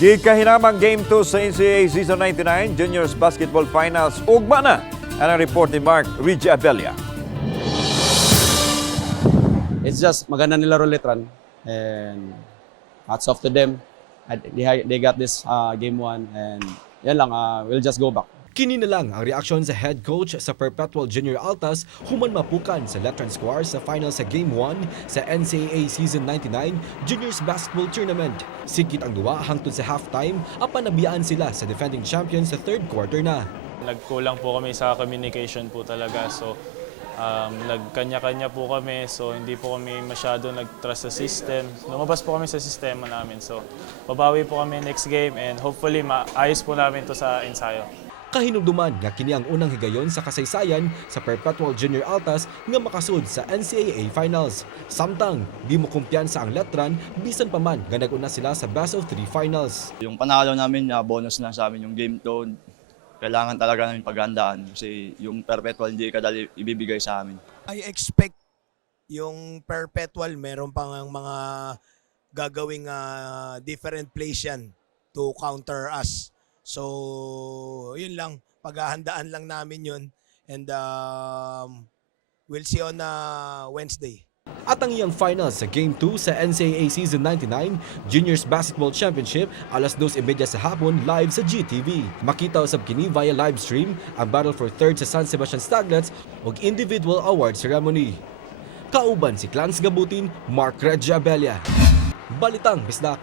Di kahinamang Game 2 sa NCAA Season 99 Juniors Basketball Finals. Ugma na ang report ni Mark Reggie Abella. It's just maganda nila Letran and hats off to them. They got this game 1 and yan lang, we'll just go back. Kini na lang ang reaksyon sa head coach sa Perpetual Junior Altas human mapukan sa Letran Squares sa final sa Game 1 sa NCAA Season 99 Juniors Basketball Tournament. Sikit ang duwa hangtod sa halftime apan nabiyaan sila sa defending champions sa third quarter na. Nagkulang po kami sa communication po talaga, so nagkanya-kanya po kami, so hindi po kami masyado nag-trust sa system. Lumabas po kami sa sistema namin, so babawi po kami next game and hopefully maayos po namin to sa ensayo. Kahinumduman nga kini ang unang higayon sa kasaysayan sa Perpetual Junior Altas nga makasud sa NCAA Finals. Samtang di mo kumpiyansa ang Letran bisan pa man nga nag-una sila sa best of 3 finals. Yung panalo namin na bonus na sa amin yung game 2, kailangan talaga namin paghandaan kasi yung Perpetual hindi kadali ibibigay sa amin. I expect yung Perpetual meron pang mga gagawing different plays yan to counter us. So, yun lang. Paghahandaan lang namin yun. And we'll see on Wednesday. At ang iyang finals sa Game 2 sa NCAA Season 99 Juniors Basketball Championship alas 2:30 sa hapon live sa GTV. Makita usab kini via live stream ang Battle for Third sa San Sebastian Staglets ug individual award ceremony. Kauban si Clans Gabutin, Mark Reggie Abella. Balitang Bisdak.